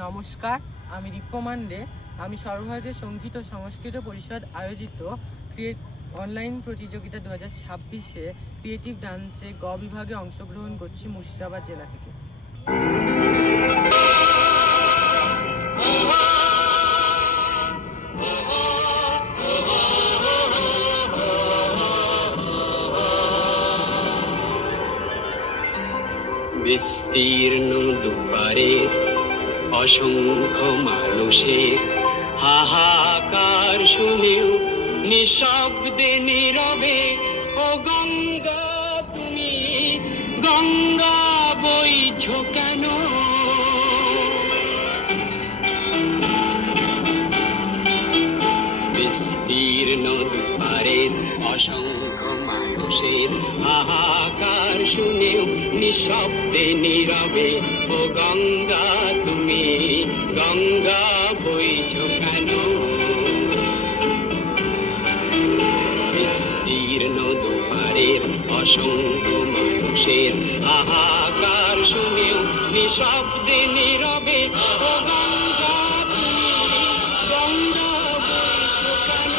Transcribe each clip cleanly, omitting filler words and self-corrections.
নমস্কার, আমি দীপ্যমান দে। আমি সর্বভারতীয় সঙ্গীত ও সংস্কৃত পরিষদ আয়োজিত অনলাইন প্রতিযোগিতা 2026-এ ক্রিয়েটিভ ডান্সে গ বিভাগে অংশগ্রহণ করছি মুর্শিদাবাদ জেলা থেকে। বিস্তীর্ণ দুপারে অসংখ্য মানুষের হাহাকার শুনেও নিঃশব্দে নীরবে ও গঙ্গা তুমি গঙ্গা বইছ কেন? বিস্তীর্ণ দুপারের অসংখ্য মানুষের হাহাকার শুনেও নিঃশব্দে নীরবে ও গঙ্গা তুমি গঙ্গা বইছ কেন? বিস্তীর্ণ দুপারের অসংখ্য মানুষের হাহাকার শুনেও নিঃশব্দে নীরবে ও গঙ্গা তুমি গঙ্গা বইছ কেন?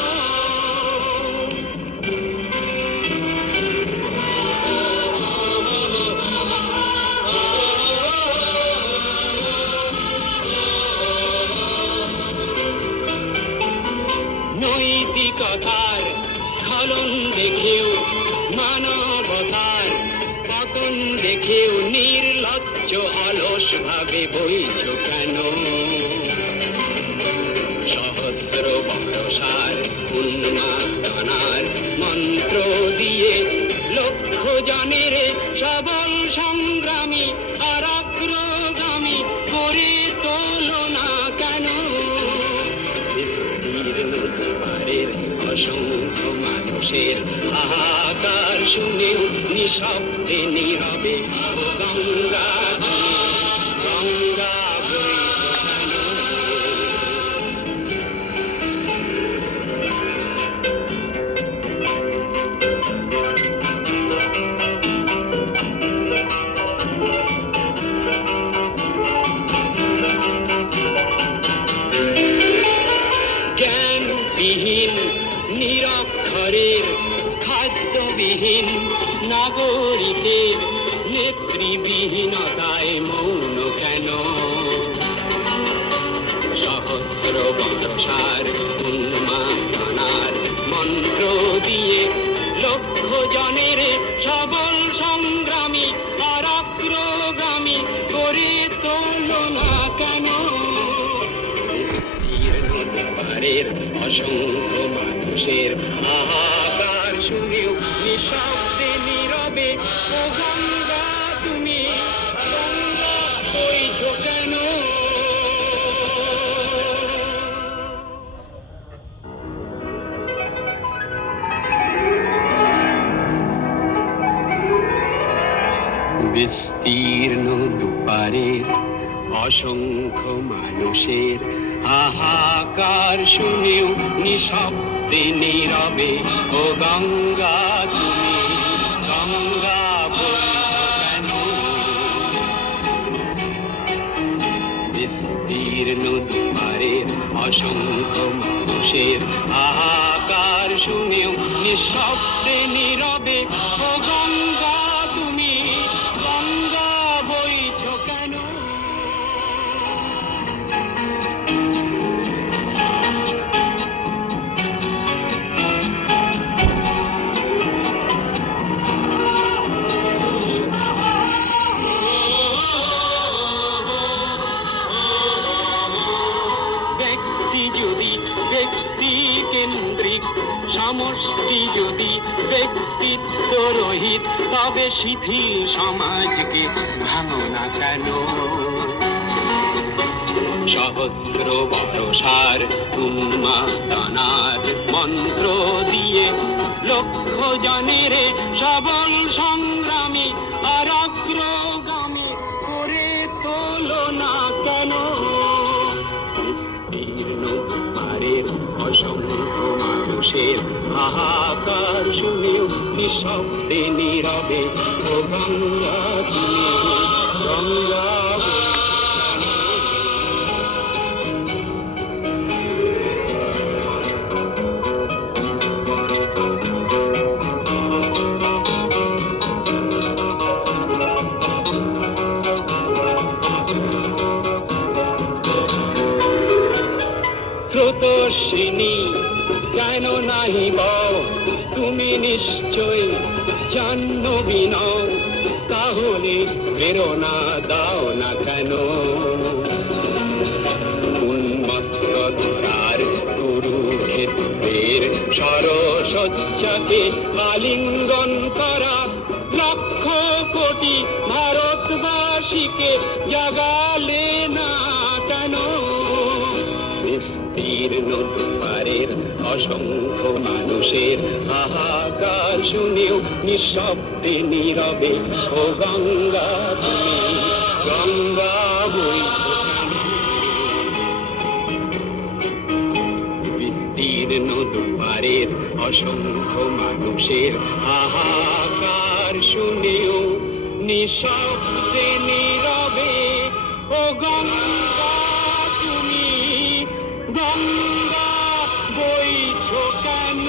নৈতিকতার স্খলন দেখেও মানবতার পতন দেখেও নির্লজ্জ অলস ভাবে বইছ কেন? সহস্র বর্ষার উন্মাদনার মন্ত্র দিয়ে লক্ষ জনের সবল সংগ্রামী আর অগ্রগামী করে তোলো না কেন? বিস্তীর্ণ দুপারের অসংখ্য মানুষের হাহাকার শুনেও নিঃশব্দে নীরবে ও গঙ্গা গঙ্গা বইছ কেন? জ্ঞানবিহীন নিরক্ষরের খাদ্যবিহীন নাগরিকের নেতৃবিহীনতায় মৌন কেন? সহস্র বর্ষার উন্মাদনার মন্ত্র দিয়ে লক্ষ জনের সবল সংগ্রামী আর অগ্রগামী করে তোলো না কেন? দুপারের অসংখ্য মানুষের হাহাকার শুনেও নিঃশব্দে নীরবে ও গঙ্গা তুমি গঙ্গা বইছ কেন? বিস্তীর্ণ দুপারের অসংখ্য মানুষের হাহাকার শুনেও নিঃশব্দে নীরবে ও গঙ্গা তুমি গঙ্গা বইছ কেন? বিস্তীর্ণ দুপারের অসংখ্য মানুষের হাহাকার শুনেও নিঃশব্দে নীরবে ও গঙ্গা তুমি গঙ্গা বইছ কেন? সমষ্টি যদি ব্যক্তিত্ব রহিত তবে শিথিল সমাজকে ভাঙো না কেন? সহস্র বর্ষার উন্মাদনার মন্ত্র দিয়ে লক্ষ জনের সবল সংগ্রামী আর অগ্রগামী করে তোলো না কেন? বিস্তীর্ণ দুপারের অসংখ্য মানুষের হাহাকার শুনেও নিঃশব্দে নীরবে ও গঙ্গা তুমি গঙ্গা তেজস্বিনী কেন নাহি বল, তুমি নিশ্চয় জাহ্নবী নও, তাহলে প্রেরণা দাও না কেন? উন্মত্ততার কুরুক্ষেত্রের সরসজ্জাকে আলিঙ্গন করা লক্ষ কোটি ভারতবাসীকে জাগালে না কেন? বিস্তীর্ণ দুয়ারের অসংখ্য মানুষের হাহাকার শুনেও নিঃশব্দে নীরবে ও গঙ্গা তুমি গঙ্গা বইছো কেন? বিস্তীর্ণ দুয়ারের অসংখ্য মানুষের হাহাকার শুনেও নিঃশব্দে নীরবে ও গঙ্গা তুমি গঙ্গা বইছো কেন?